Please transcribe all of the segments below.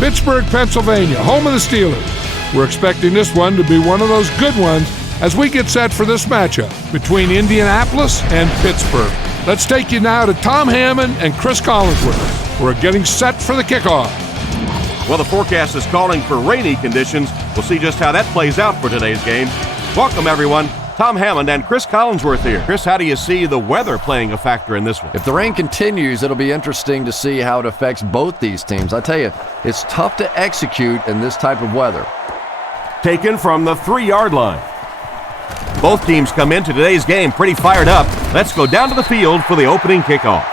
Pittsburgh, Pennsylvania, home of the Steelers. We're expecting this one to be one of those good ones as we get set for this matchup between Indianapolis and Pittsburgh. Let's take you now to Tom Hammond and Chris Collinsworth. We're getting set for the kickoff. Well, the forecast is calling for rainy conditions. We'll see just how that plays out for today's game. Welcome, everyone. Tom Hammond and Chris Collinsworth here. Chris, how do you see the weather playing a factor in this one? If the rain continues, it'll be interesting to see how it affects both these teams. I tell you, it's tough to execute in this type of weather. Taken from the 3-yard line. Both teams come into today's game pretty fired up. Let's go down to the field for the opening kickoff.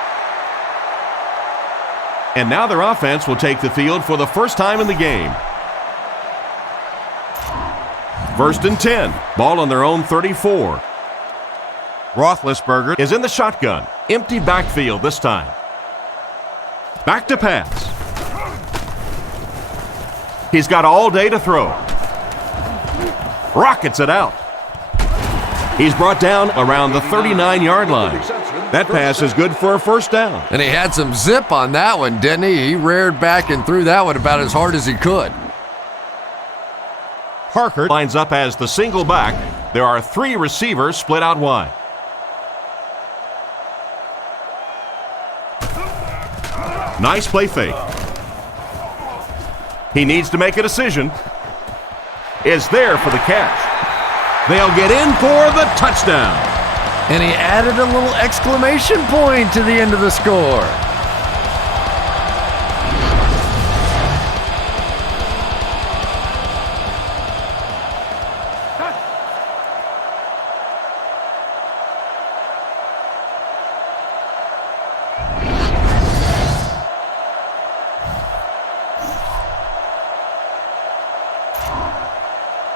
And now their offense will take the field for the first time in the game. 1st and 10. Ball on their own 34. Roethlisberger is in the shotgun. Empty backfield this time. Back to pass. He's got all day to throw. Rockets it out. He's brought down around the 39-yard line. That pass is good for a first down. And he had some zip on that one, didn't he? He reared back and threw that one about as hard as he could. Parker lines up as the single back. There are 3 receivers split out wide. Nice play fake. He needs to make a decision. Is there for the catch. They'll get in for the touchdown. And he added a little exclamation point to the end of the score.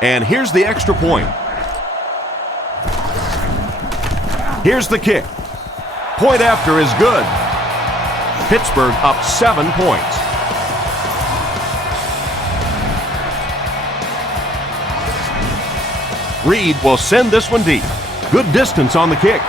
And here's the extra point. Here's the kick. Point after is good. Pittsburgh up 7 points. Reed will send this one deep. Good distance on the kick.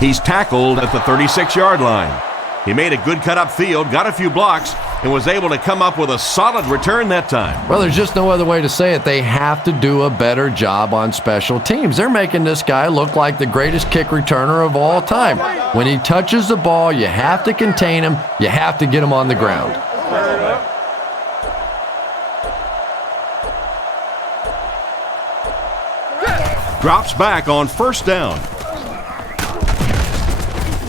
He's tackled at the 36-yard line. He made a good cut upfield, got a few blocks, and was able to come up with a solid return that time. Well, there's just no other way to say it. They have to do a better job on special teams. They're making this guy look like the greatest kick returner of all time. When he touches the ball, you have to contain him. You have to get him on the ground. Drops back on first down.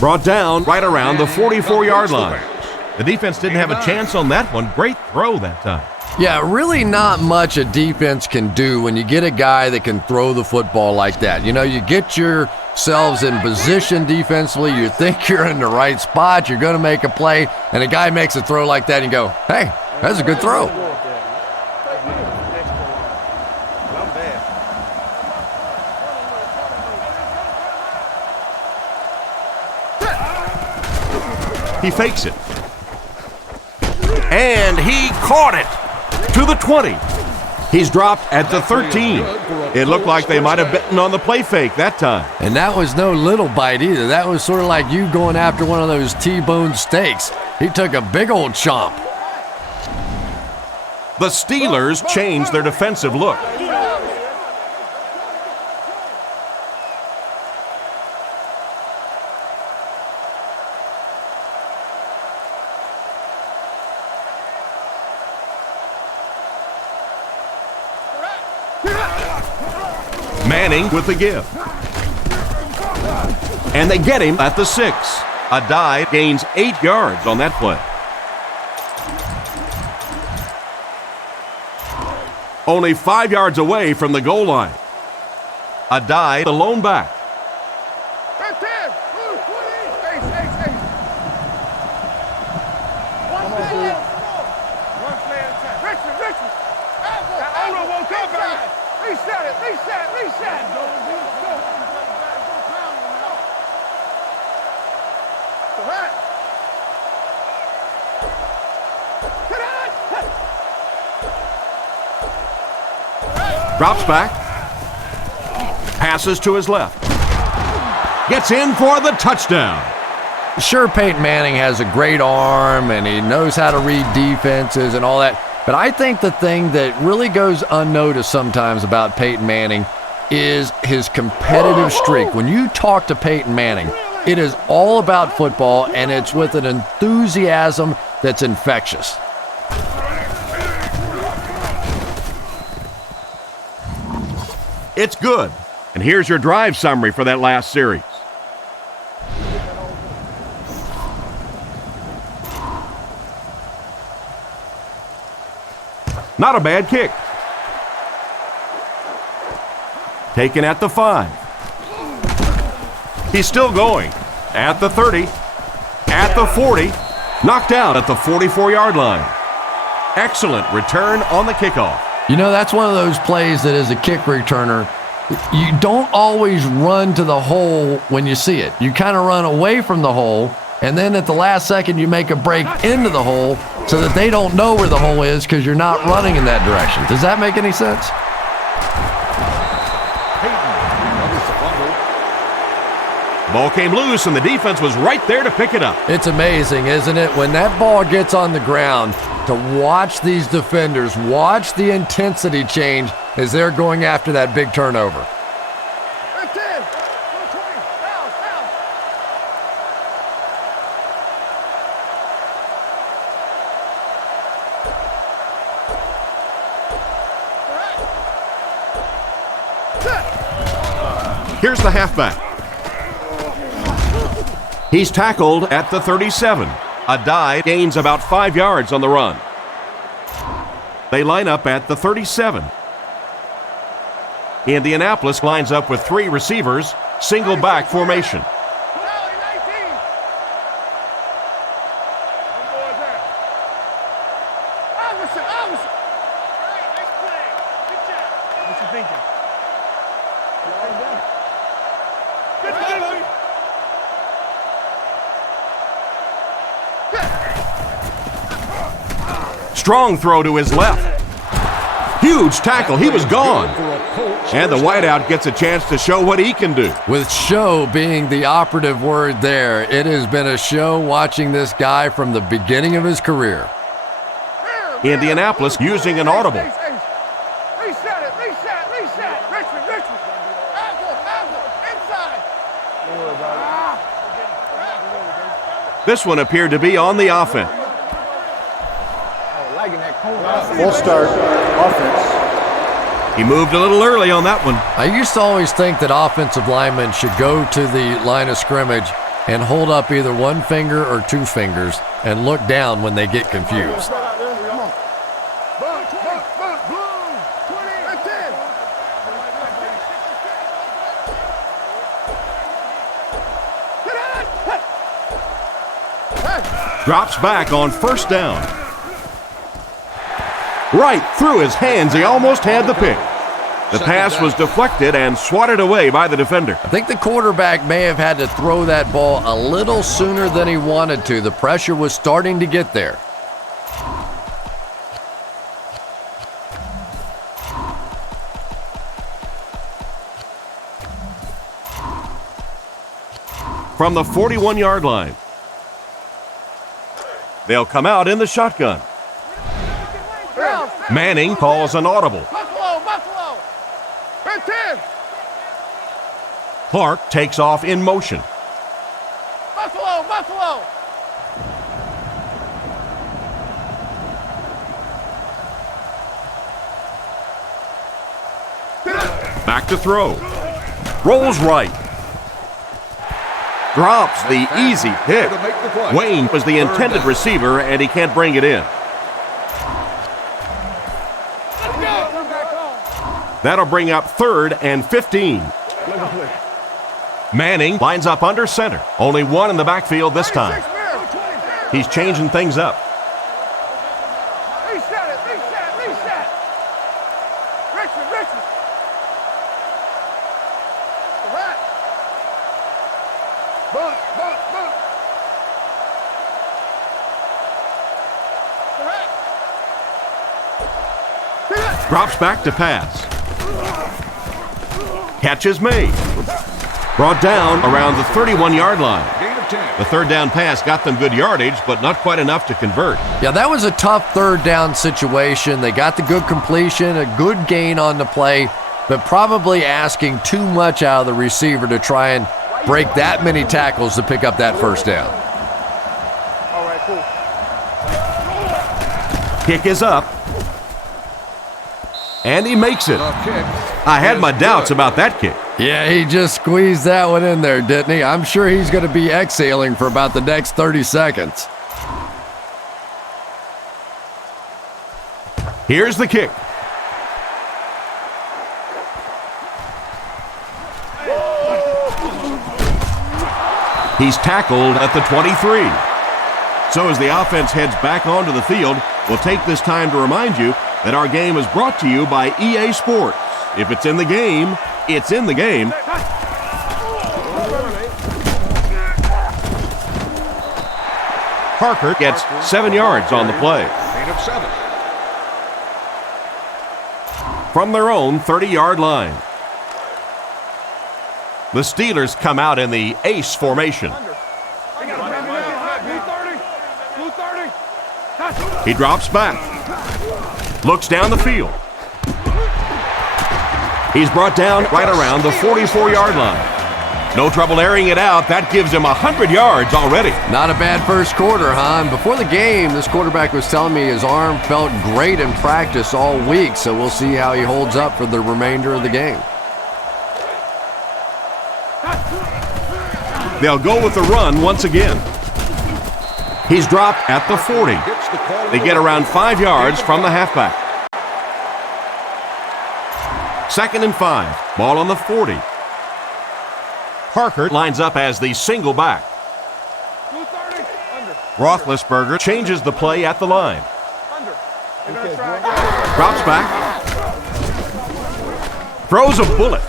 Brought down right around the 44-yard line. The defense didn't have a chance on that one. Great throw that time. Yeah, really not much a defense can do when you get a guy that can throw the football like that. You know, you get yourselves in position defensively. You think you're in the right spot. You're going to make a play, and a guy makes a throw like that, and you go, hey, that's a good throw. He fakes it. And he caught it to the 20. He's dropped at the 13. It looked like they might have bitten on the play fake that time. And that was no little bite either. That was sort of like you going after one of those T-bone steaks. He took a big old chomp. The Steelers changed their defensive look. Manning with the give. And they get him at the 6. A dive gains 8 yards on that play. Only 5 yards away from the goal line. A dive, the lone back. Drops back. Passes to his left. gets in for the touchdown. Sure, Peyton Manning has a great arm and he knows how to read defenses and all that. But I think the thing that really goes unnoticed sometimes about Peyton Manning is his competitive streak. When you talk to Peyton Manning, it is all about football, and it's with an enthusiasm that's infectious. It's good. And here's your drive summary for that last series. Not a bad kick. Taken at the 5. He's still going. At the 30. At the 40. Knocked out at the 44-yard line. Excellent return on the kickoff. You know, that's one of those plays that as a kick returner, you don't always run to the hole when you see it. You kind of run away from the hole, and then at the last second you make a break into the hole so that they don't know where the hole is because you're not running in that direction. Does that make any sense? Ball came loose, and the defense was right there to pick it up. It's amazing, isn't it? When that ball gets on the ground, to watch these defenders, watch the intensity change as they're going after that big turnover. Here's the halfback. He's tackled at the 37. A dive gains about 5 yards on the run. They line up at the 37. Indianapolis lines up with 3 receivers, single back formation. Strong throw to his left. Huge tackle. He was gone. And the wideout gets a chance to show what he can do. With show being the operative word there, it has been a show watching this guy from the beginning of his career. Indianapolis using an audible. This one appeared to be on the offense. Full start, offense. He moved a little early on that one. I used to always think that offensive linemen should go to the line of scrimmage and hold up either one finger or 2 fingers and look down when they get confused. Drops back on first down. Right through his hands, he almost had the pick. The pass was deflected and swatted away by the defender. I think the quarterback may have had to throw that ball a little sooner than he wanted to. The pressure was starting to get there. From the 41-yard line. They'll come out in the shotgun. Manning calls an audible. Clark takes off in motion. Back to throw. Rolls right. Drops the easy pick. Wayne was the intended receiver, and he can't bring it in. That'll bring up 3rd and 15. Manning lines up under center. Only one in the backfield this time. He's changing things up. Drops back to pass. Catch is made. Brought down around the 31-yard line. The third down pass got them good yardage, but not quite enough to convert. Yeah, that was a tough third down situation. They got the good completion, a good gain on the play, but probably asking too much out of the receiver to try and break that many tackles to pick up that first down. All right, cool. Kick is up. And he makes it. I had my doubts about that kick. Yeah, he just squeezed that one in there, didn't he? I'm sure he's going to be exhaling for about the next 30 seconds. Here's the kick. He's tackled at the 23. So as the offense heads back onto the field, we'll take this time to remind you that our game is brought to you by EA Sports. If it's in the game, it's in the game. Parker gets 7 yards on the play. From their own 30-yard line. The Steelers come out in the ace formation. He drops back. Looks down the field. He's brought down right around the 44-yard line. No trouble airing it out. That gives him 100 yards already. Not a bad first quarter, huh? And before the game, this quarterback was telling me his arm felt great in practice all week, so we'll see how he holds up for the remainder of the game. They'll go with the run once again. He's dropped at the 40. They get around 5 yards from the halfback. 2nd and 5. Ball on the 40. Parker lines up as the single back. Roethlisberger changes the play at the line. Drops back. Throws a bullet.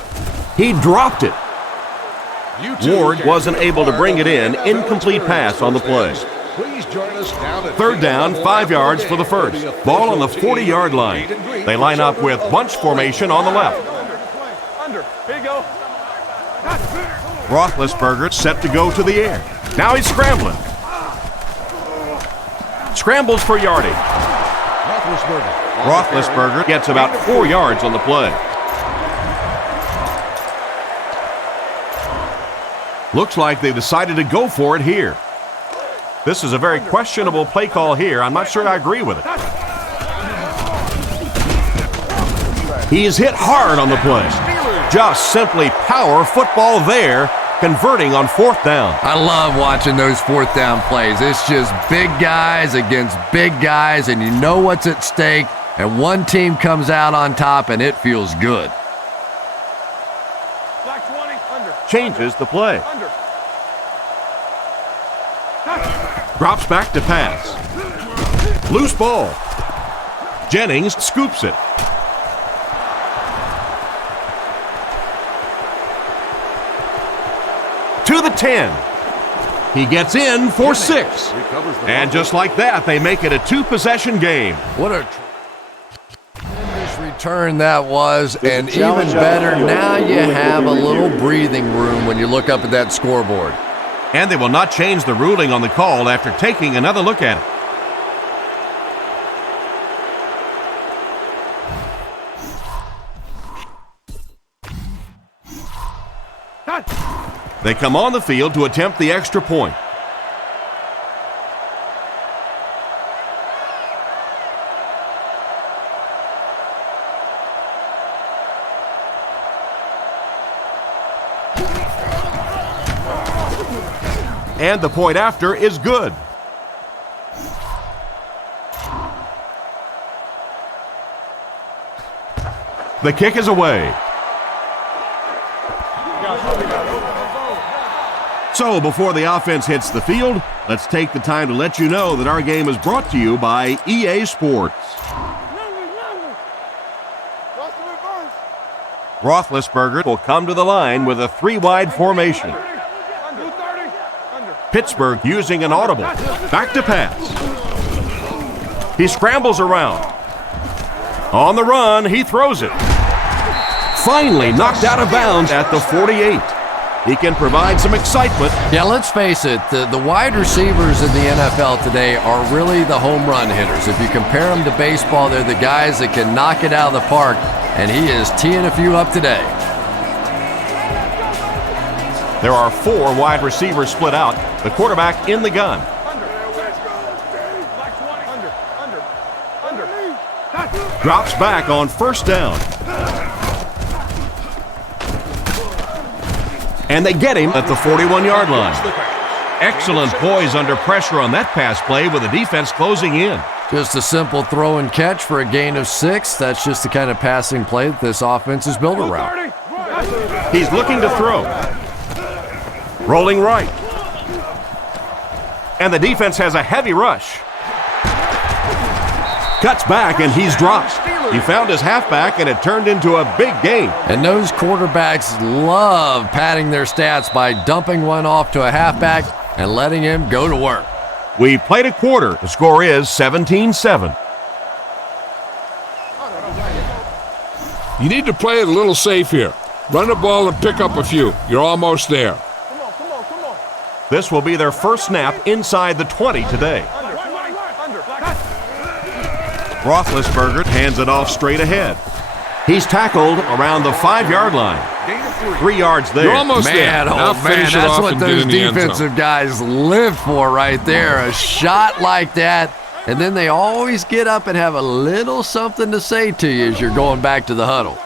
He dropped it. Ward wasn't able to bring it in. Incomplete pass on the play. 3rd down, 5 yards for the first. Ball on the 40-yard line. They line up with bunch formation on the left. Roethlisberger set to go to the air. Now he's scrambling. Scrambles for yardage. Roethlisberger gets about 4 yards on the play. Looks like they decided to go for it here. This is a very questionable play call here. I'm not sure I agree with it. He is hit hard on the play. Just simply power football there, converting on 4th down. I love watching those 4th down plays. It's just big guys against big guys, and you know what's at stake, and one team comes out on top, and it feels good. Changes the play. Drops back to pass. Loose ball. Jennings scoops it. To the 10. He gets in for 6. And just like that, they make it a 2-possession game. What a tremendous return that was, and even better, now you have a little breathing room when you look up at that scoreboard. And they will not change the ruling on the call after taking another look at it. They come on the field to attempt the extra point. And the point after is good. The kick is away. So before the offense hits the field, let's take the time to let you know that our game is brought to you by EA Sports. Roethlisberger will come to the line with a 3-wide formation. Pittsburgh using an audible. Back to pass. He scrambles around. On the run, he throws it. Finally knocked out of bounds at the 48. He can provide some excitement. Yeah, let's face it, the wide receivers in the NFL today are really the home run hitters. If you compare them to baseball, they're the guys that can knock it out of the park, and he is teeing a few up today. There are 4 wide receivers split out. The quarterback in the gun. Drops back on first down. And they get him at the 41-yard line. Excellent poise under pressure on that pass play with the defense closing in. Just a simple throw and catch for a gain of 6. That's just the kind of passing play that this offense is built around. He's looking to throw. Rolling right. And the defense has a heavy rush. Cuts back and he's dropped. He found his halfback and it turned into a big gain. And those quarterbacks love padding their stats by dumping one off to a halfback and letting him go to work. We played a quarter. The score is 17-7. You need to play it a little safe here. Run the ball and pick up a few. You're almost there. This will be their first snap inside the 20 today. Roethlisberger hands it off straight ahead. He's tackled around the 5-yard line. 3 yards there. You're almost there. Now Finish it that's off what and those get in the end zone. defensive guys live for right there. A shot like that, and then they always get up and have a little something to say to you as you're going back to the huddle.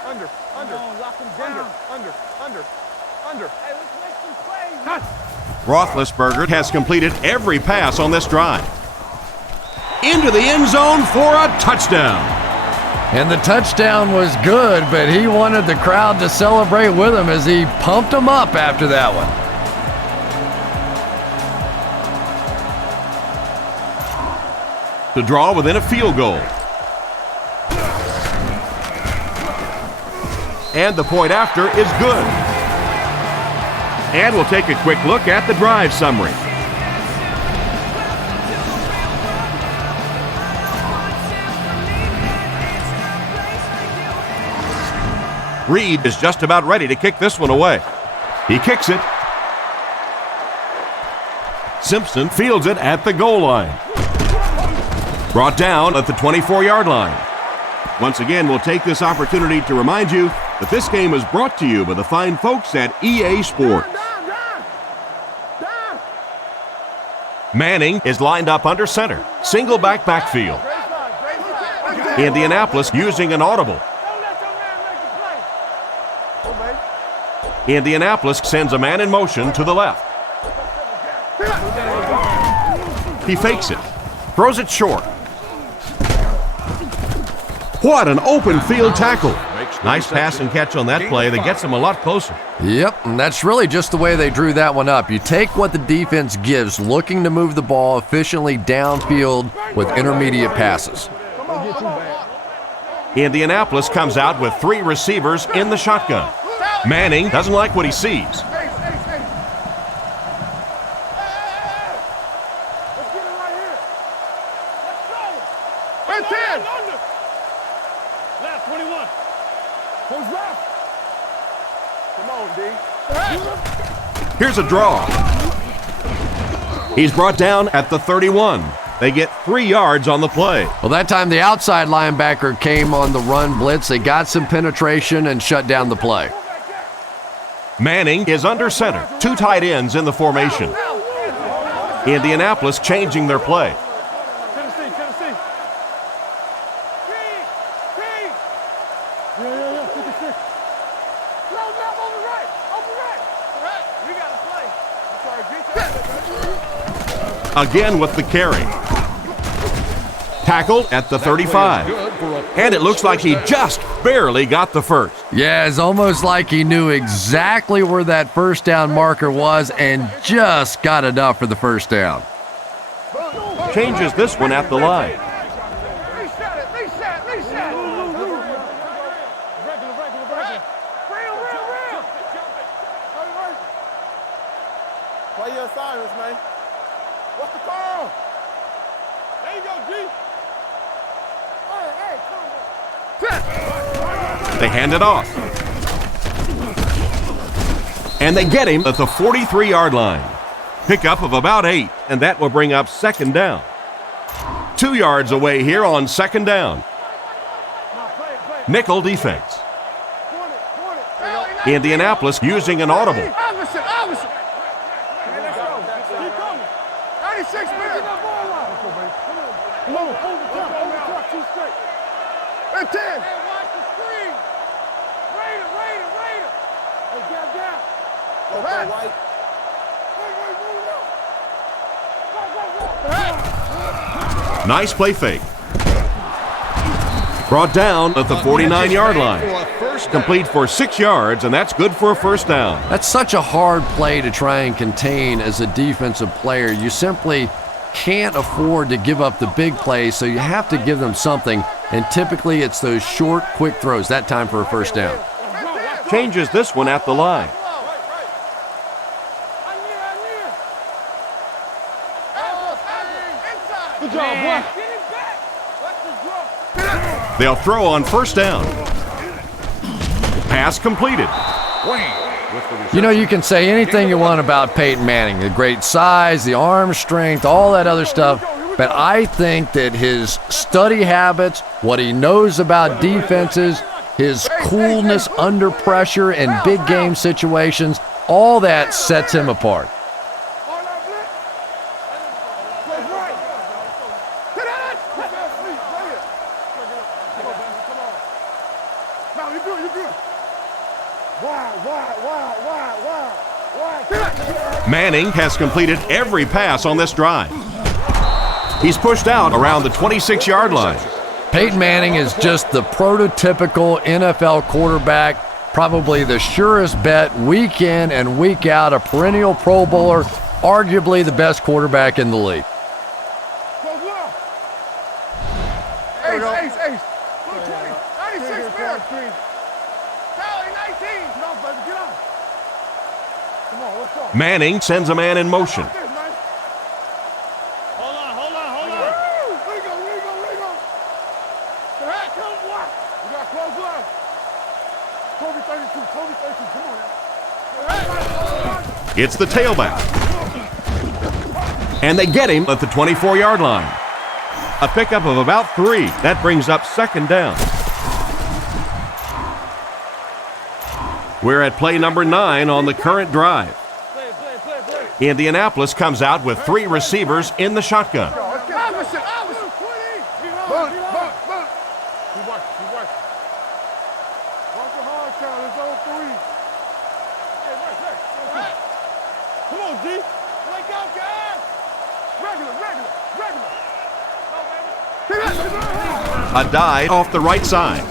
Roethlisberger has completed every pass on this drive. Into the end zone for a touchdown. And the touchdown was good, but he wanted the crowd to celebrate with him as he pumped them up after that one. To draw within a field goal. And the point after is good. And we'll take a quick look at the drive summary. Reed is just about ready to kick this one away. He kicks it. Simpson fields it at the goal line. Brought down at the 24-yard line. Once again, we'll take this opportunity to remind you that this game is brought to you by the fine folks at EA Sports. Manning is lined up under center. Single backfield. Indianapolis using an audible. Indianapolis sends a man in motion to the left. He fakes it. Throws it short. What an open field tackle. Nice pass and catch on that play that gets him a lot closer. Yep, and that's really just the way they drew that one up. You take what the defense gives, looking to move the ball efficiently downfield with intermediate passes. Indianapolis comes out with 3 receivers in the shotgun. Manning doesn't like what he sees. Here's a draw. He's brought down at the 31. They get 3 yards on the play. Well, that time the outside linebacker came on the run blitz. They got some penetration and shut down the play. Manning is under center. 2 tight ends in the formation. Indianapolis changing their play. Again with the carry. Tackled at the 35. And it looks like he just barely got the first. Yeah, it's almost like he knew exactly where that first down marker was and just got enough for the first down. Changes this one at the line. Play your assignments, man. What's the call? There you go, G. Hey, They hand it off. And they get him at the 43-yard line. Pickup of about 8, and that will bring up second down. 2 yards away here on second down. Nickel defense. Indianapolis using an audible. Nice play fake. Brought down at the 49-yard line. Complete for 6 yards, and that's good for a first down. That's such a hard play to try and contain as a defensive player. You simply can't afford to give up the big plays, so you have to give them something, and typically it's those short, quick throws, that time for a first down. Changes this one at the line. Good job, boy. They'll throw on first down. Pass completed. You know, you can say anything you want about Peyton Manning, the great size, the arm strength, all that other stuff, but I think that his study habits, what he knows about defenses, his coolness under pressure in big game situations, all that sets him apart. Manning has completed every pass on this drive. He's pushed out around the 26-yard line. Peyton Manning is just the prototypical NFL quarterback, probably the surest bet week in and week out, a perennial Pro Bowler, arguably the best quarterback in the league. Ace. 96, man. Tally, 19. Get off, baby, get off. Come on, let's go. Manning sends a man in motion. Hold on. Where you go? The hat come, what? We got close left. Kobe 32, come on now. It's the tailback. And they get him at the 24-yard line. A pickup of about 3. That brings up second down. We're at play number 9 on the current drive. Indianapolis comes out with 3 receivers in the shotgun. Come on, G. Wake up, guys. Regular. A dive off the right side.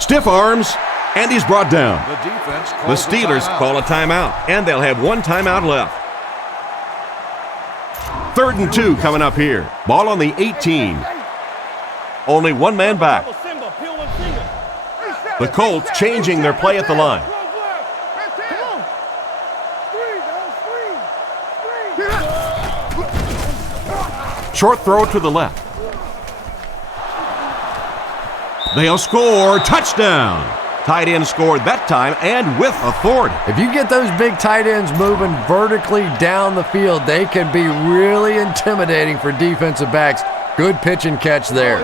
Stiff arms, and he's brought down. The Steelers call a timeout, and they'll have 1 timeout left. 3rd and 2 coming up here. Ball on the 18. Only 1 man back. The Colts changing their play at the line. Short throw to the left. They'll score. Touchdown. Tight end scored that time and with authority. If you get those big tight ends moving vertically down the field, they can be really intimidating for defensive backs. Good pitch and catch there.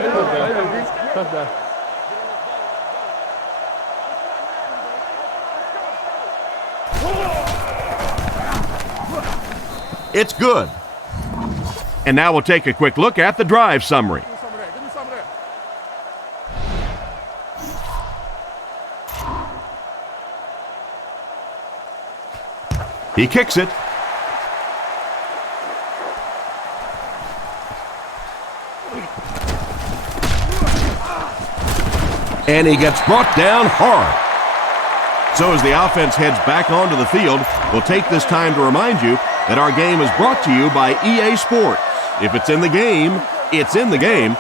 It's good. And now we'll take a quick look at the drive summary. Give me some of that. He kicks it. And he gets brought down hard. So as the offense heads back onto the field, we'll take this time to remind you that our game is brought to you by EA Sports. If it's in the game, it's in the game.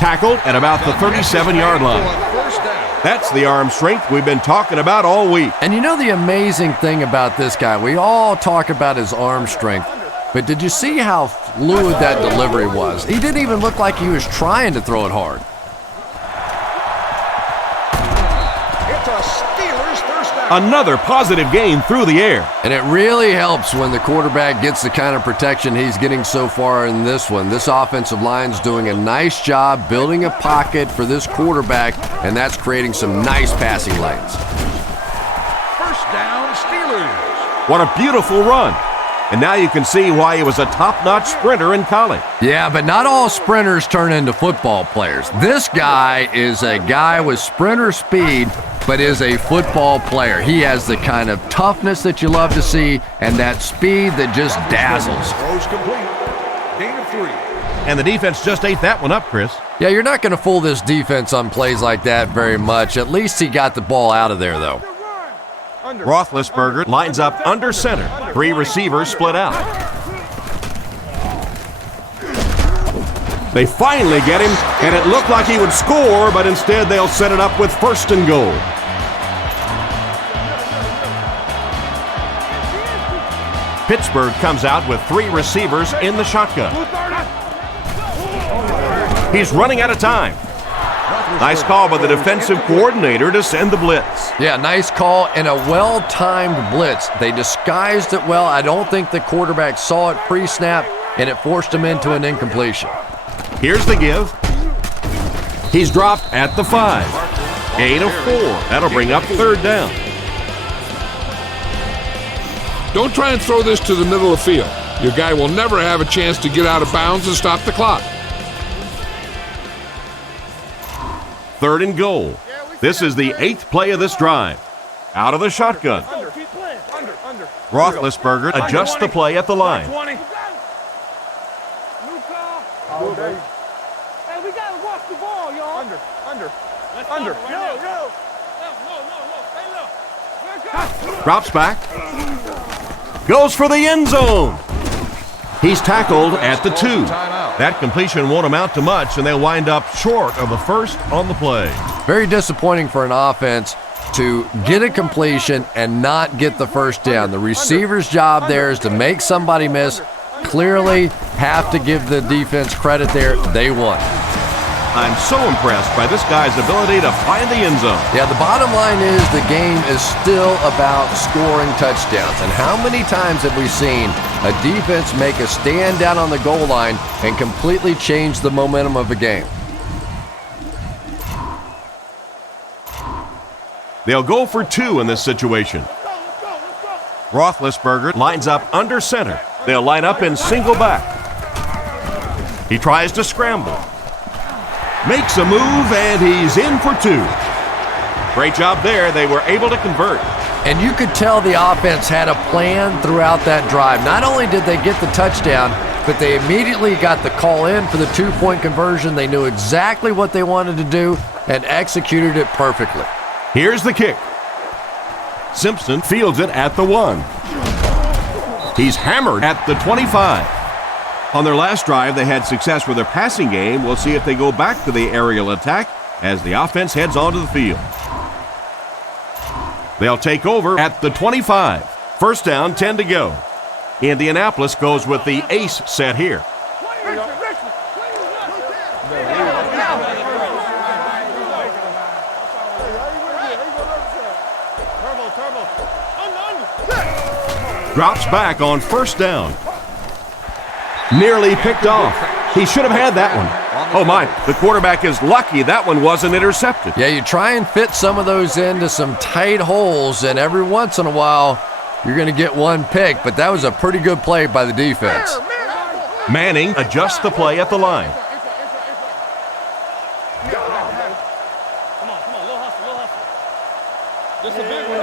Tackled at about the 37-yard line. That's the arm strength we've been talking about all week. And you know the amazing thing about this guy, we all talk about his arm strength. But did you see how fluid that delivery was? He didn't even look like he was trying to throw it hard. It's a Steelers first down. Another positive gain through the air. And it really helps when the quarterback gets the kind of protection he's getting so far in this one. This offensive line's doing a nice job building a pocket for this quarterback, and that's creating some nice passing lanes. First down, Steelers. What a beautiful run. And now you can see why he was a top-notch sprinter in college. Yeah, but not all sprinters turn into football players. This guy is a guy with sprinter speed, but is a football player. He has the kind of toughness that you love to see and that speed that just dazzles. Throws complete. Gain of 3. And the defense just ate that one up, Chris. Yeah, you're not going to fool this defense on plays like that very much. At least he got the ball out of there, though. Roethlisberger lines up under center. 3 receivers split out. They finally get him, and it looked like he would score, but instead they'll set it up with 1st and goal. Pittsburgh comes out with 3 receivers in the shotgun. He's running out of time. Nice call by the defensive coordinator to send the blitz. Yeah, nice call and a well-timed blitz. They disguised it well. I don't think the quarterback saw it pre-snap, and it forced him into an incompletion. Here's the give. He's dropped at the 5. Gain of 4. That'll bring up 3rd down. Don't try and throw this to the middle of the field. Your guy will never have a chance to get out of bounds and stop the clock. 3rd and goal. This is the 8th play of this drive. Out of the shotgun. Roethlisberger adjusts the play at the line. Hey, we gotta watch the ball, y'all. Under. Yo. Drops back. Goes for the end zone. He's tackled at the 2. That completion won't amount to much, and they'll wind up short of the 1st on the play. Very disappointing for an offense to get a completion and not get the 1st down. The receiver's job there is to make somebody miss. Clearly have to give the defense credit there. They won. I'm so impressed by this guy's ability to find the end zone. Yeah, the bottom line is the game is still about scoring touchdowns. And how many times have we seen a defense make a stand down on the goal line and completely change the momentum of a game? They'll go for 2 in this situation. Roethlisberger lines up under center. They'll line up in single back. He tries to scramble. Makes a move, and he's in for 2. Great job there. They were able to convert. And you could tell the offense had a plan throughout that drive. Not only did they get the touchdown, but they immediately got the call in for the 2-point conversion. They knew exactly what they wanted to do and executed it perfectly. Here's the kick. Simpson fields it at the 1. He's hammered at the 25. On their last drive, they had success with their passing game. We'll see if they go back to the aerial attack as the offense heads onto the field. They'll take over at the 25. 1st down, 10 to go. Indianapolis goes with the ace set here. Drops back on 1st down. Nearly picked off. He should have had that one. Oh my, the quarterback is lucky that one wasn't intercepted. Yeah, you try and fit some of those into some tight holes, and every once in a while, you're going to get one pick, but that was a pretty good play by the defense. Manning adjusts the play at the line. Come on, little hustle. Just a big one.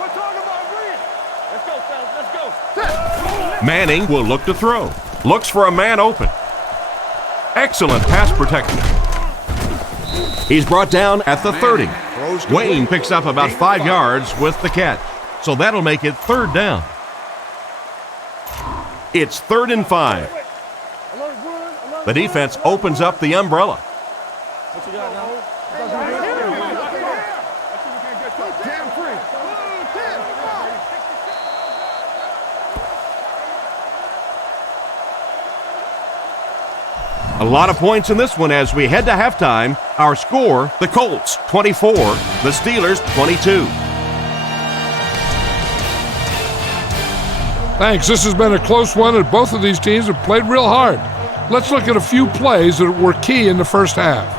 We're talking about green. Let's go, fellas, let's go. Manning will look to throw. Looks for a man open. Excellent pass protection. He's brought down at the 30. Wayne picks up about 5 yards with the catch. So that'll make it 3rd down. It's 3rd and 5. The defense opens up the umbrella. What you got now? A lot of points in this one as we head to halftime. Our score, the Colts 24, the Steelers 22. Thanks. This has been a close one, and both of these teams have played real hard. Let's look at a few plays that were key in the first half.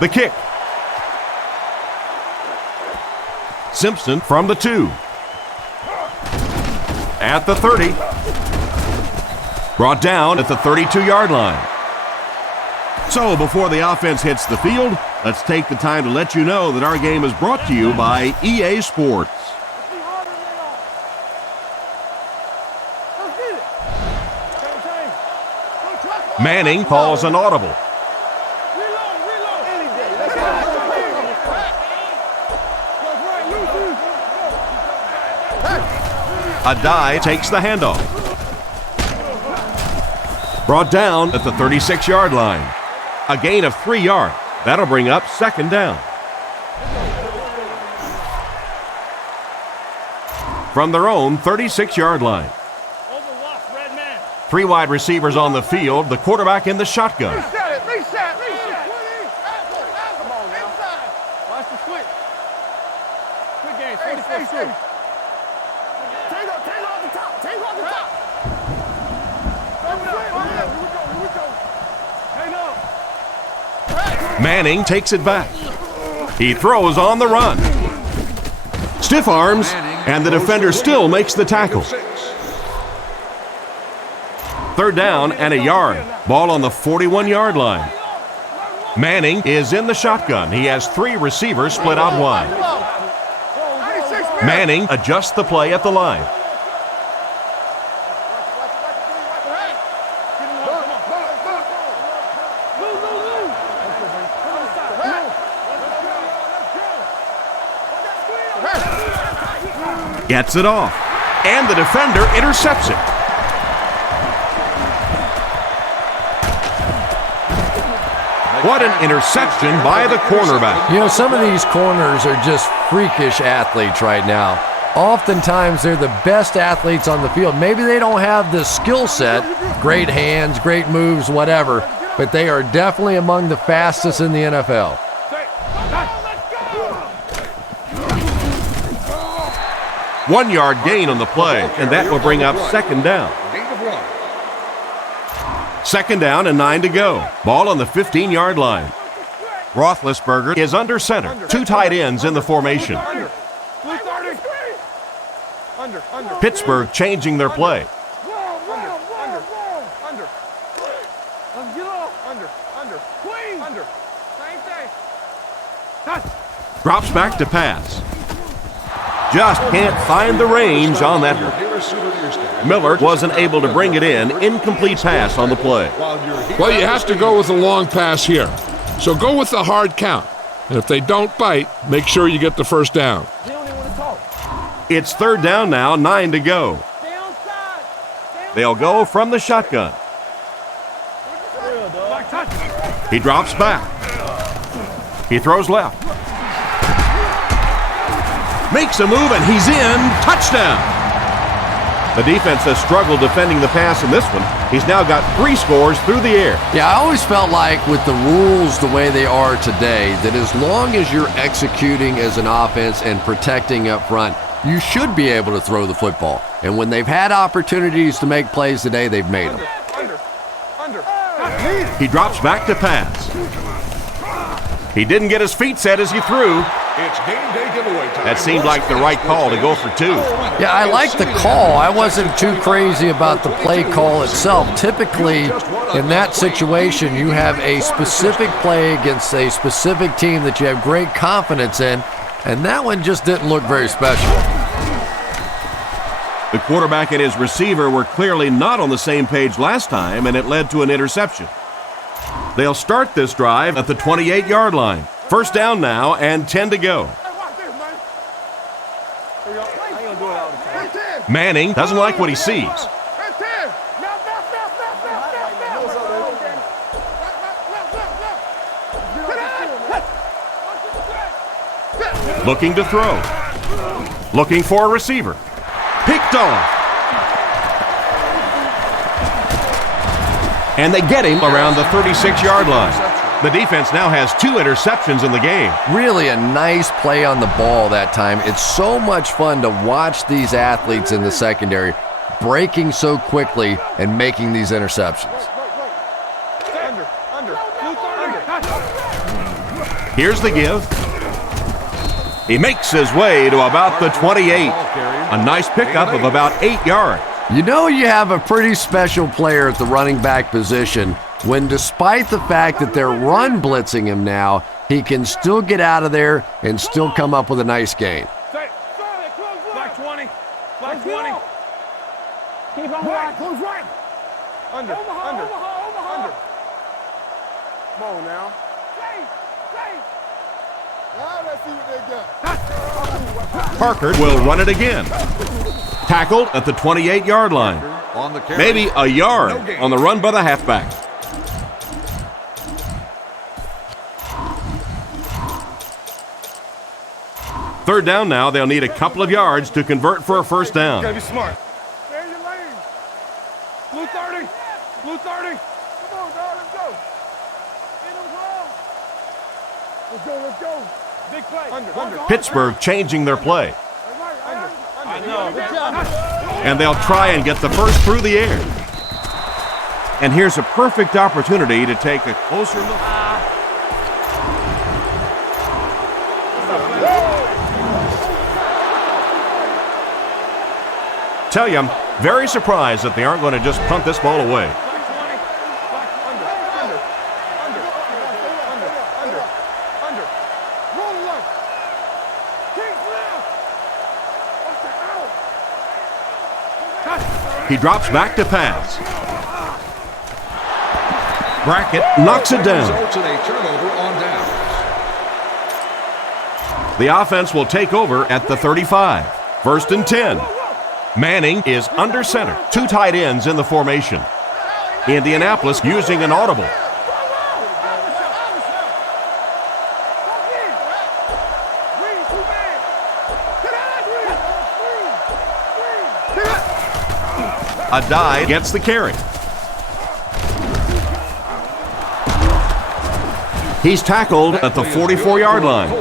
The kick. Simpson from the 2. At the 30. Brought down at the 32-yard line. So before the offense hits the field, let's take the time to let you know that our game is brought to you by EA Sports. Manning calls an audible. Adai takes the handoff. Brought down at the 36-yard line. A gain of 3 yards. That'll bring up second down. From their own 36-yard line. 3 wide receivers on the field, the quarterback in the shotgun. Reset. Come on now. Watch the switch. Quick game, 44 switch. Take off the top. Manning takes it back. He throws on the run. Stiff arms, and the defender still makes the tackle. Third down and a yard. Ball on the 41-yard line. Manning is in the shotgun. He has 3 receivers split out wide. Manning adjusts the play at the line. Gets it off, and the defender intercepts it. What an interception by the cornerback. You know, some of these corners are just freakish athletes right now. Oftentimes, they're the best athletes on the field. Maybe they don't have the skill set, great hands, great moves, whatever, but they are definitely among the fastest in the NFL. 1 yard gain on the play, and that will bring up second down. Second down and 9 to go. Ball on the 15-yard line. Roethlisberger is under center. 2 tight ends in the formation. Pittsburgh changing their play. Drops back to pass. Just can't find the range on that one. Miller wasn't able to bring it in. Incomplete pass on the play. Well, you have to go with a long pass here. So go with the hard count. And if they don't bite, make sure you get the first down. It's third down now, 9 to go. They'll go from the shotgun. He drops back. He throws left. Makes a move, and he's in. Touchdown. The defense has struggled defending the pass in this one. He's now got 3 scores through the air. Yeah, I always felt like with the rules the way they are today, that as long as you're executing as an offense and protecting up front, you should be able to throw the football. And when they've had opportunities to make plays today, they've made them. He drops back to pass. He didn't get his feet set as he threw. It's game day That seemed like the right call to go for 2. Yeah, I like the call. I wasn't too crazy about the play call itself. Typically, in that situation, you have a specific play against a specific team that you have great confidence in, and that one just didn't look very special. The quarterback and his receiver were clearly not on the same page last time, and it led to an interception. They'll start this drive at the 28-yard line. First down now and 10 to go. Manning doesn't like what he sees. Looking to throw. Looking for a receiver. Picked off. And they get him around the 36-yard line. The defense now has 2 interceptions in the game. Really a nice play on the ball that time. It's so much fun to watch these athletes in the secondary breaking so quickly and making these interceptions. Here's the give. He makes his way to about the 28. A nice pickup of about 8 yards. You know you have a pretty special player at the running back position when, despite the fact that they're run blitzing him now, he can still get out of there and still come up with a nice gain. Black 20. Black 20. Keep on right. Close right. Under. Under. Come on now. Now let's see what they got. Parker will run it again. Tackled at the 28-yard line. Maybe a yard on the run by the halfback. Third down now. They'll need a couple of yards to convert for a first down. Gotta be smart. Stay in your lane. Blue 30. Blue 30. Come on, dog. Let's go. In the wall. Let's go. Let's go. Big play. Under. Pittsburgh changing their play. I know. Good job. And they'll try and get the first through the air. And here's a perfect opportunity to take a closer look. Tell you, I'm very surprised that they aren't going to just punt this ball away. He drops back to pass. Brackett knocks it down. The offense will take over at the 35. First and 10. Manning is under center. 2 tight ends in the formation. Indianapolis using an audible. Adai gets the carry. He's tackled at the 44-yard line.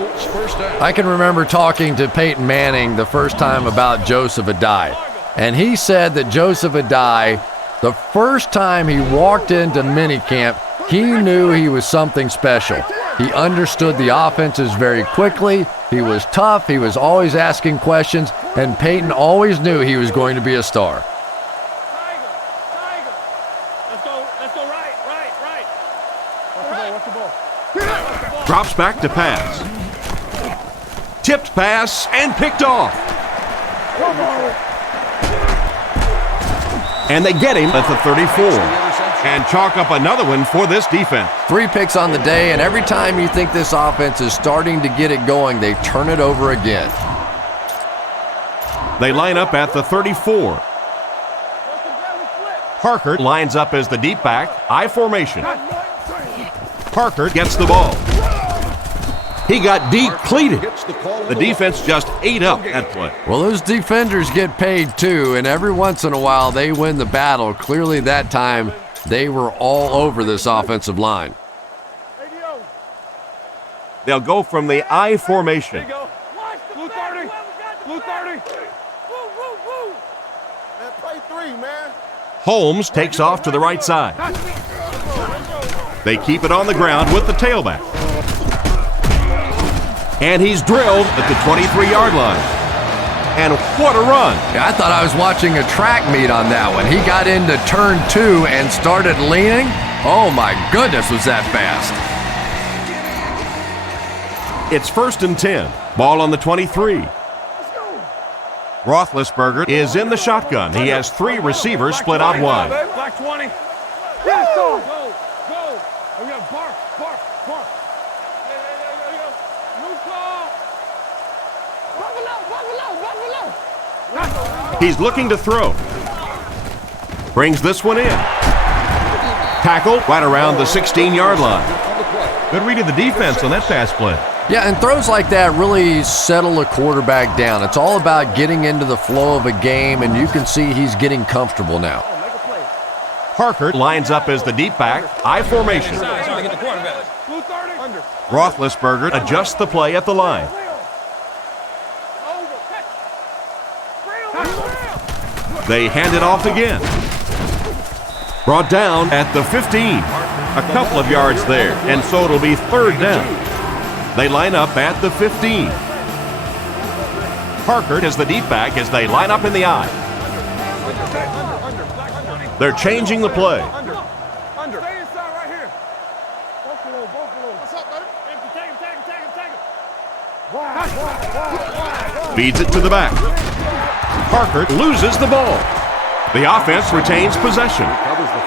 I can remember talking to Peyton Manning the first time about Joseph Adai, and he said that Joseph Adai, the first time he walked into minicamp, he knew he was something special. He understood the offenses very quickly. He was tough. He was always asking questions, and Peyton always knew he was going to be a star. Drops back to pass. Tipped pass and picked off. And they get him at the 34. And chalk up another one for this defense. 3 picks on the day, and every time you think this offense is starting to get it going, they turn it over again. They line up at the 34. Parker lines up as the deep back, I formation. Parker gets the ball. He got depleted. The defense just ate up that play. Well, those defenders get paid too, and every once in a while they win the battle. Clearly that time they were all over this offensive line. They'll go from the I formation. Blue 30. Blue 30. Play 3, man. Holmes takes off to the right side. They keep it on the ground with the tailback. And he's drilled at the 23-yard line. And what a run. Yeah, I thought I was watching a track meet on that one. He got into turn 2 and started leaning. Oh my goodness, was that fast. It's 1st and 10. Ball on the 23. Roethlisberger is in the shotgun. He has 3 receivers split out wide. Black 20. Yes, go. Go. Oh, yeah, bark. He's looking to throw. Brings this one in. Tackle right around the 16-yard line. Good read of the defense on that pass play. Yeah, and throws like that really settle a quarterback down. It's all about getting into the flow of a game, and you can see he's getting comfortable now. Parker lines up as the deep back, I formation. Roethlisberger adjusts the play at the line. They hand it off again. Brought down at the 15. A couple of yards there, and so it'll be 3rd down. They line up at the 15. Parker is the deep back as they line up in the I. They're changing the play. Under. Stay inside right here. Buffalo. What's up, buddy? Take him. Feeds it to the back. Parker loses the ball. The offense retains possession.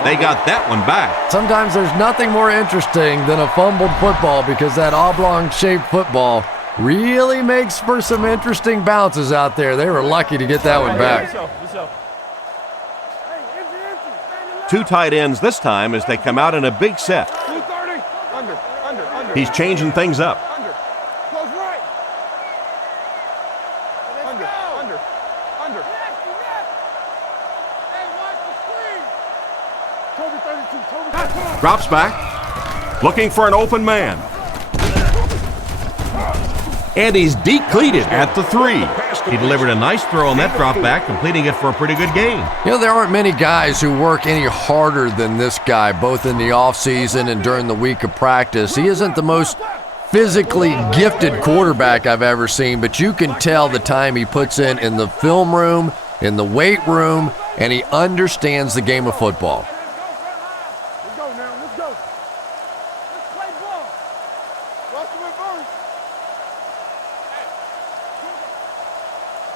They got that one back. Sometimes there's nothing more interesting than a fumbled football because that oblong-shaped football really makes for some interesting bounces out there. They were lucky to get that one back. 2 tight ends this time as they come out in a big set. Under. He's changing things up. Close right. Under. Hey, watch the screen. Toby 32. Drops back. Looking for an open man. And he's decleated at the 3. He delivered a nice throw on that drop back, completing it for a pretty good gain. You know, there aren't many guys who work any harder than this guy, both in the offseason and during the week of practice. He isn't the most physically gifted quarterback I've ever seen, but you can tell the time he puts in the film room, in the weight room, and he understands the game of football. Let's go now. Let's play ball. Watch the reverse.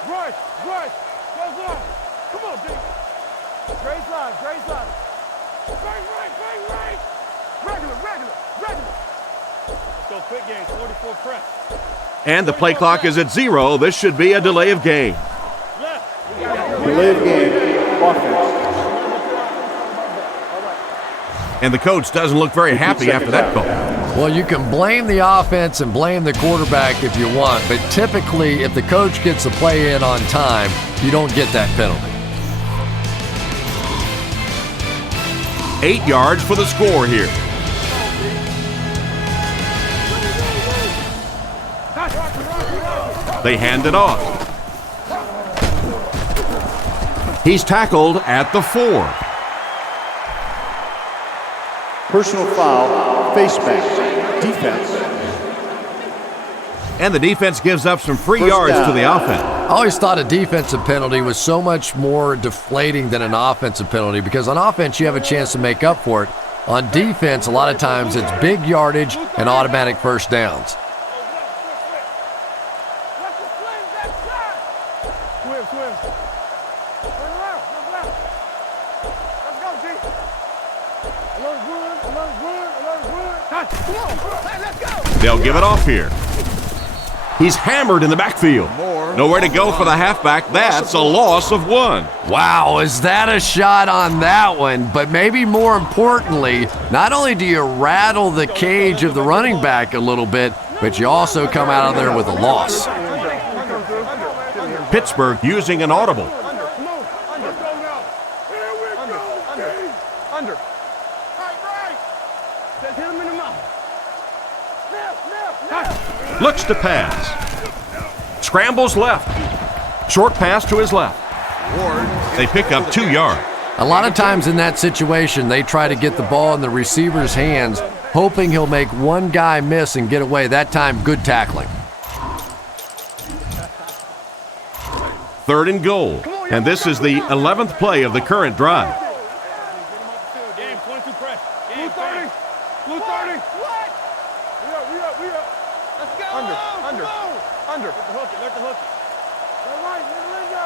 Rush. Close line. Come on, D. Straight line. Straight right. Regular. Let's go quick game, 44 press. And the play clock is at 0. This should be a delay of game. Delay of game, offense. And the coach doesn't look very happy after that call. Well, you can blame the offense and blame the quarterback if you want, but typically if the coach gets the play in on time, you don't get that penalty. 8 yards for the score here. They hand it off. He's tackled at the 4. Personal foul, face mask, defense. And the defense gives up some free First yards down. to the offense. I always thought a defensive penalty was so much more deflating than an offensive penalty because on offense you have a chance to make up for it. On defense, a lot of times it's big yardage and automatic first downs. Swim. Turn around. Let's go, G. Alert wood. Come on. Hey, let's go. They'll give it off here. He's hammered in the backfield. Nowhere to go for the halfback. That's a loss of 1. Wow, is that a shot on that one? But maybe more importantly, not only do you rattle the cage of the running back a little bit, but you also come out of there with a loss. Pittsburgh using an audible. Under. Right. Just hit him in the mouth. Snap. Looks to pass. Scrambles left. Short pass to his left. They pick up 2 yards. A lot of times in that situation, they try to get the ball in the receiver's hands, hoping he'll make one guy miss and get away. That time, good tackling. 3rd and goal. And this is the 11th play of the current drive. Game 22 press. Blue 30. Blue 30. What? We up. Let's go. Under. Let the hook it. All right, let go.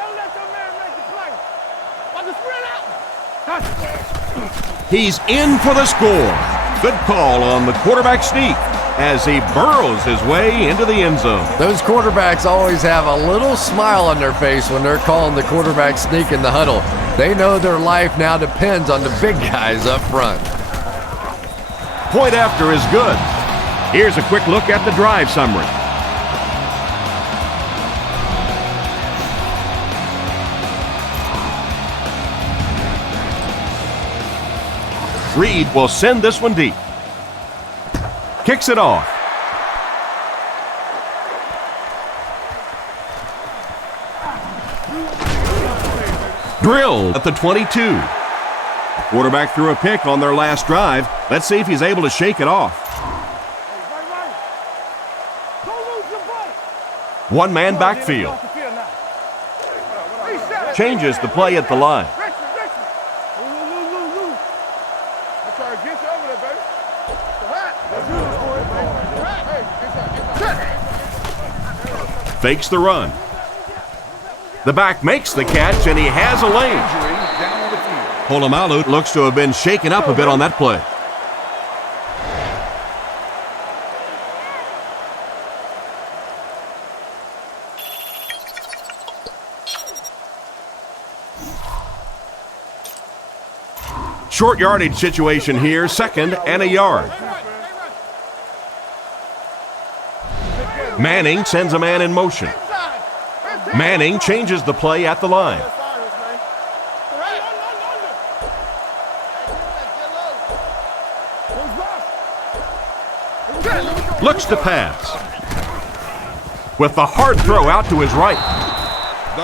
Don't let the man make the play. Want to spread out. He's in for the score. Good call on the quarterback sneak as he burrows his way into the end zone. Those quarterbacks always have a little smile on their face when they're calling the quarterback sneak in the huddle. They know their life now depends on the big guys up front. Point after is good. Here's a quick look at the drive summary. Reed will send this one deep. Kicks it off. Drilled at the 22. Quarterback threw a pick on their last drive. Let's see if he's able to shake it off. One-man backfield. Changes the play at the line. Fakes the run. The back makes the catch, and he has a lane. Polamalu looks to have been shaken up a bit on that play. Short yardage situation here, 2nd and a yard. Manning sends a man in motion. Manning changes the play at the line. Looks to pass. With the hard throw out to his right.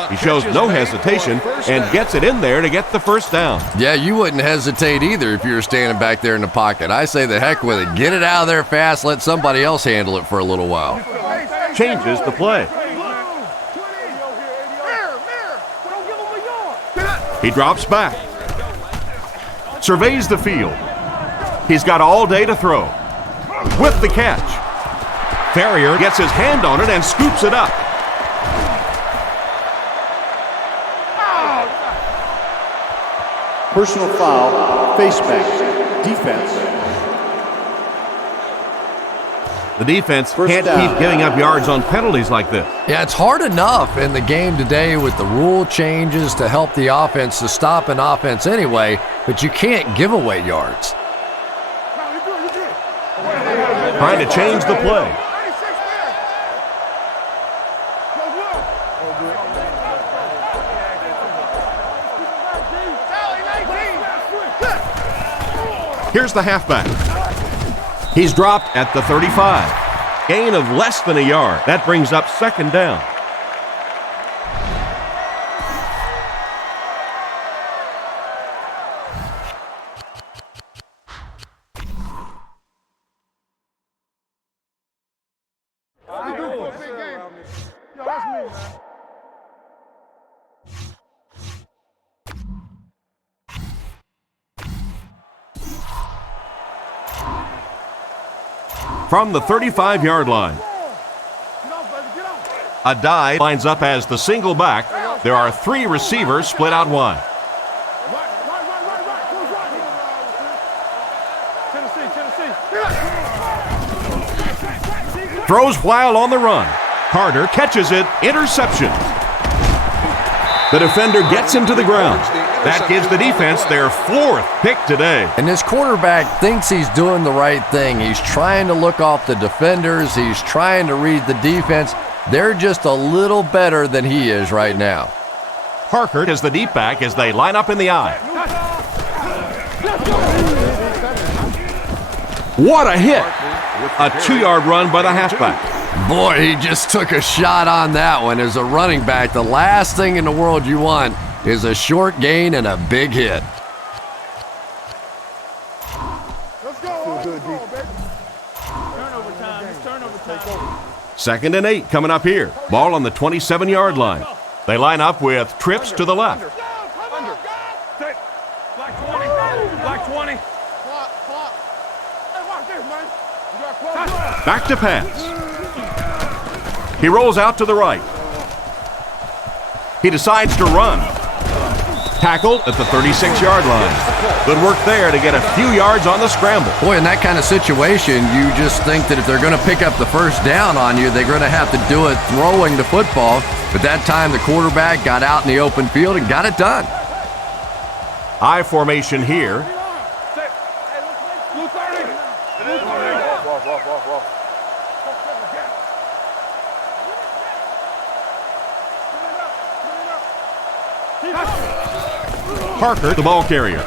He shows no hesitation and gets it in there to get the first down. Yeah, you wouldn't hesitate either if you were standing back there in the pocket. I say the heck with it. Get it out of there fast. Let somebody else handle it for a little while. Changes the play. He drops back. Surveys the field. He's got all day to throw. With the catch. Ferrier gets his hand on it and scoops it up. Personal foul, face mask, defense. The defense First can't down. keep giving up yards on penalties like this. Yeah, it's hard enough in the game today with the rule changes to help the offense to stop an offense anyway, but you can't give away yards. Trying to change the play. Here's the halfback. He's dropped at the 35. Gain of less than a yard. That brings up 2nd down. From the 35-yard line. Adai lines up as the single back. There are 3 receivers split out wide. Throws while on the run. Carter catches it. Interception. The defender gets him to the ground. That gives the defense their 4th pick today. And this quarterback thinks he's doing the right thing. He's trying to look off the defenders. He's trying to read the defense. They're just a little better than he is right now. Harkert is the deep back as they line up in the eye. What a hit! A 2-yard run by the halfback. Boy, he just took a shot on that one. As a running back, the last thing in the world you want is a short gain and a big hit. 2nd and 8 coming up here. Ball on the 27-yard line. They line up with trips to the left. Under. Set. Black 20. Black 20. Clock. Hey, watch this, man. You got close. Back to pass. He rolls out to the right. He decides to run. Tackled at the 36-yard line. Good work there to get a few yards on the scramble. Boy, in that kind of situation, you just think that if they're going to pick up the first down on you, they're going to have to do it throwing the football. But that time, the quarterback got out in the open field and got it done. I formation here. Blue 30. Blue 30. Parker, the ball carrier.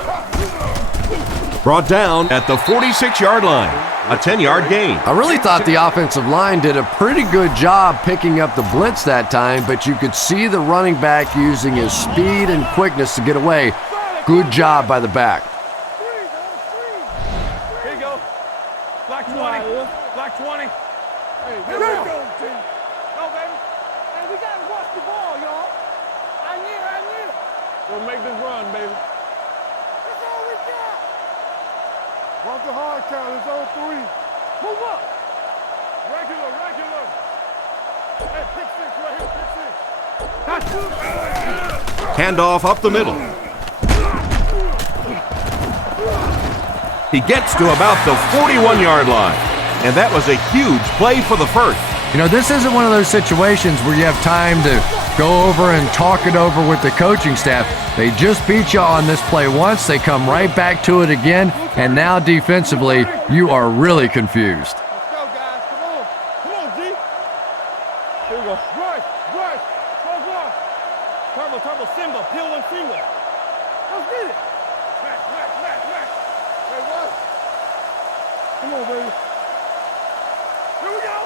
Brought down at the 46-yard line. A 10-yard gain. I really thought the offensive line did a pretty good job picking up the blitz that time, but you could see the running back using his speed and quickness to get away. Good job by the back. Here you go. Black 20. Black 20. Hey, here we go. Go, baby. Hey, we got to watch the ball, y'all. I need. We'll make this run, baby. That's all we got. Walk the hard count. It's on 3. Move up. Regular. Hey, pick 6 right here. Pick 6. Handoff up the middle. He gets to about the 41-yard line. And that was a huge play for the first. You know, this isn't one of those situations where you have time to go over and talk it over with the coaching staff. They just beat you on this play once. They come right back to it again. And now defensively, you are really confused. Let's go, guys. Come on, G. Here we go. Rush. Close off. Turbo, Simba. Peel and Simba. Let's get it. Back. Hey, what? Come on, baby. Here we go.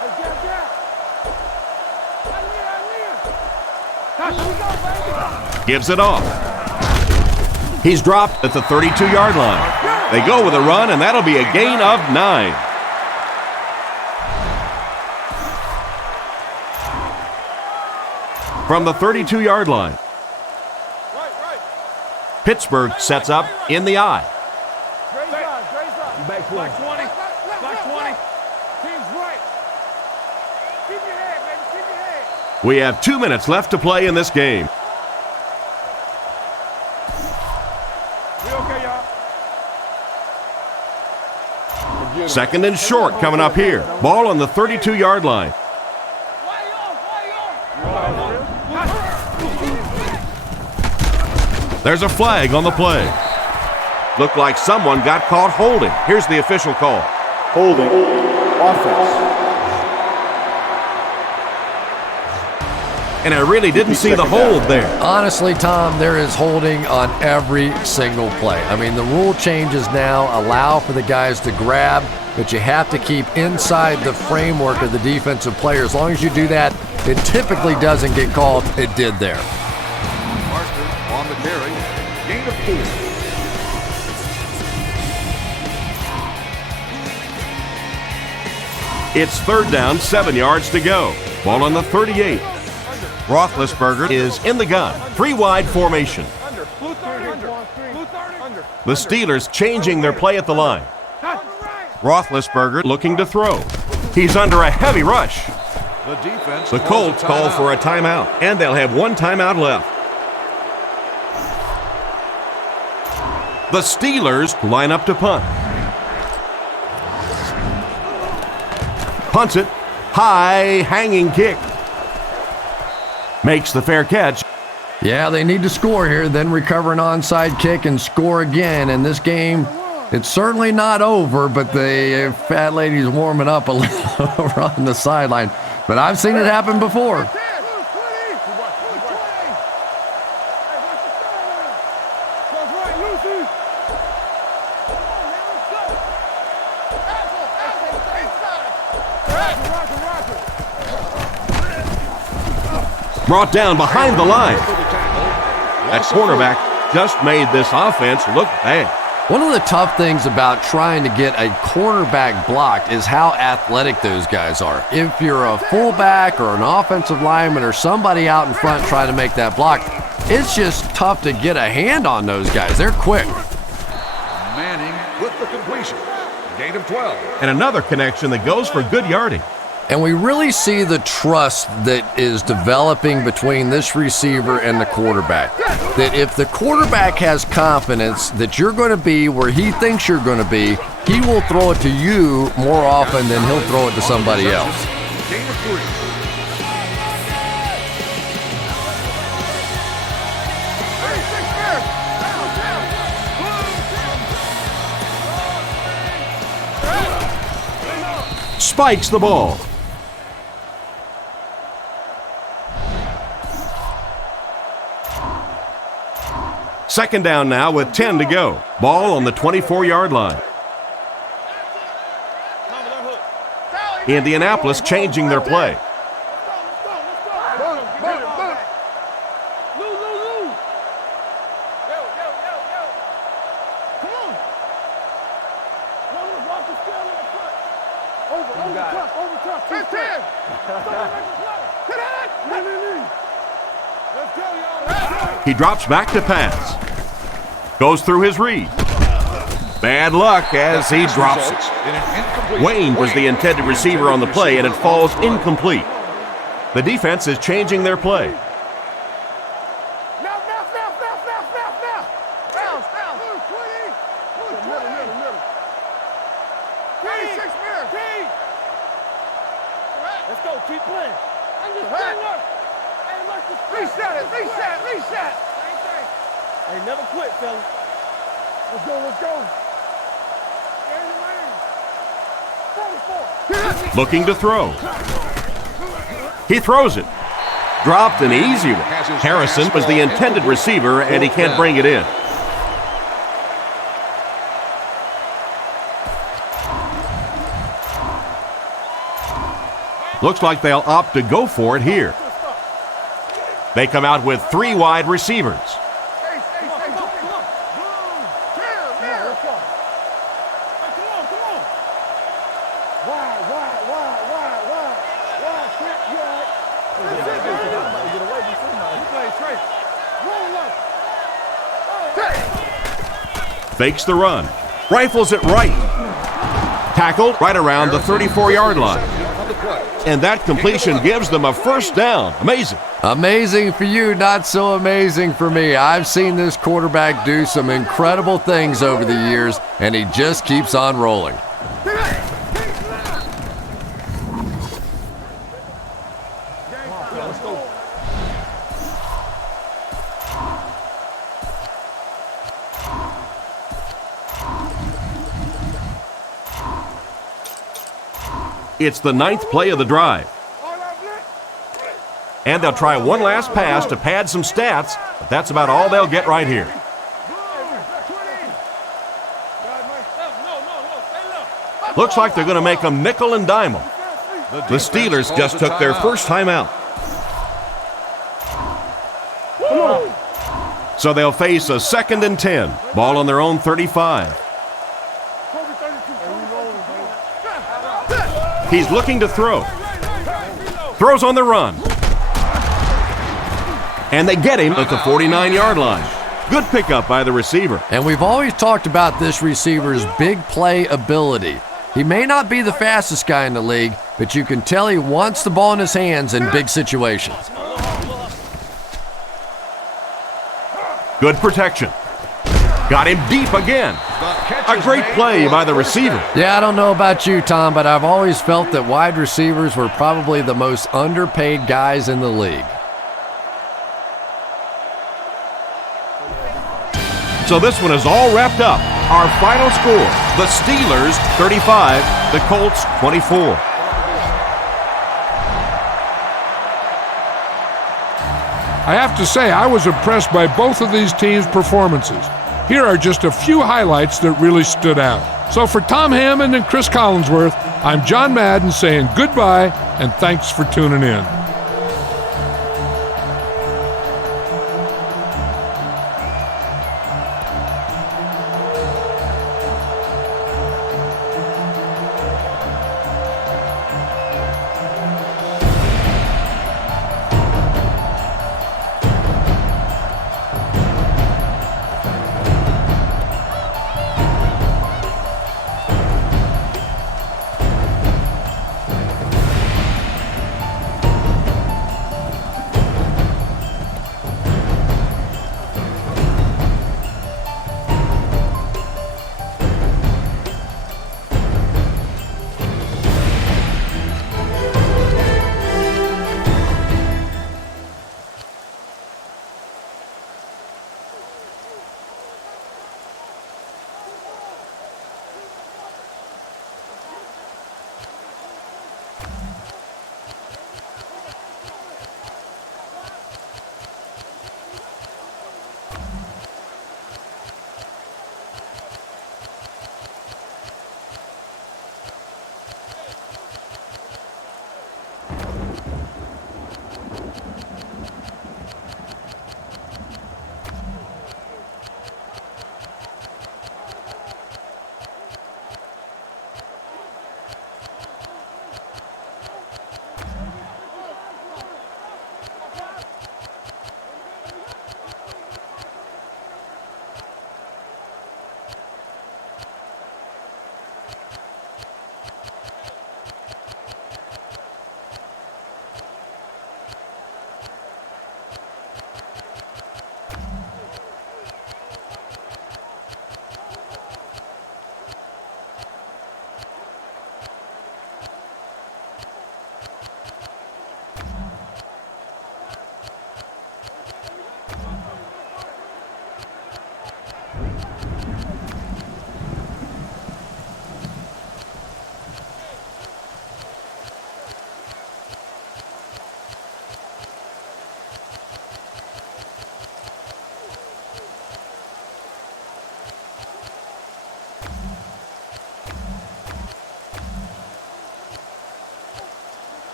Hey, gap. I need. Here we go, baby. Gives it off. He's dropped at the 32-yard line. They go with a run, and that'll be a gain of 9. From the 32-yard line, Right. Pittsburgh sets up in the I. Grace up. Back 20. Black 20. Team's right. Keep your head, baby. Keep your head. We have 2 minutes left to play in this game. We okay, y'all? 2nd and short coming up here. Ball on the 32-yard line. There's a flag on the play. Looked like someone got caught holding. Here's the official call. Holding. Offense. And I really didn't see the hold there. Honestly, Tom, there is holding on every single play. I mean, the rule changes now allow for the guys to grab, but you have to keep inside the framework of the defensive player. As long as you do that, it typically doesn't get called. It did there. Parker on the carry. Gain of 4. It's 3rd down, 7 yards to go. Ball on the 38. Roethlisberger is in the gun. 3-wide formation. Under. Blue 30. Blue 30. The Steelers changing their play at the line. Roethlisberger looking to throw. He's under a heavy rush. The defense. The Colts call for a timeout, and they'll have 1 timeout left. The Steelers line up to punt. Punts it. High hanging kick. Makes the fair catch. Yeah, they need to score here, then recover an onside kick and score again. And this game, it's certainly not over, but the fat lady's warming up a little over on the sideline. But I've seen it happen before. Brought down behind the line. That cornerback just made this offense look bad. One of the tough things about trying to get a cornerback blocked is how athletic those guys are. If you're a fullback or an offensive lineman or somebody out in front trying to make that block, it's just tough to get a hand on those guys. They're quick. Manning with the completion. Gain of 12. And another connection that goes for good yardage. And we really see the trust that is developing between this receiver and the quarterback. That if the quarterback has confidence that you're going to be where he thinks you're going to be, he will throw it to you more often than he'll throw it to somebody else. Gain of 3. Spikes the ball. Second down now with 10 to go. Ball on the 24-yard line. Indianapolis changing their play. He drops back to pass. Goes through his read. Bad luck as he drops it. Wayne was the intended receiver on the play, and it falls incomplete. The defense is changing their play. Let's go, keep playing. Reset. Hey, never quit, fellas. Let's go. Looking to throw. He throws it. Dropped an easy one. Harrison was the intended receiver, and he can't bring it in. Looks like they'll opt to go for it here. They come out with 3 wide receivers. Fakes the run. Rifles it right. Tackled right around the 34-yard line. And that completion gives them a first down. Amazing. Amazing for you, not so amazing for me. I've seen this quarterback do some incredible things over the years, and he just keeps on rolling. It's the 9th play of the drive. And they'll try one last pass to pad some stats, but that's about all they'll get right here. Looks like they're going to make them nickel and dime them. The Steelers just took their first time out. So they'll face a 2nd and 10. Ball on their own 35. He's looking to throw. Throws on the run. And they get him at the 49-yard line. Good pickup by the receiver. And we've always talked about this receiver's big play ability. He may not be the fastest guy in the league, but you can tell he wants the ball in his hands in big situations. Good protection. Got him deep again. A great play by the receiver. Yeah, I don't know about you, Tom, but I've always felt that wide receivers were probably the most underpaid guys in the league. So this one is all wrapped up. Our final score, the Steelers 35, the Colts 24. I have to say, I was impressed by both of these teams' performances. Here are just a few highlights that really stood out. So for Tom Hammond and Chris Collinsworth, I'm John Madden saying goodbye and thanks for tuning in.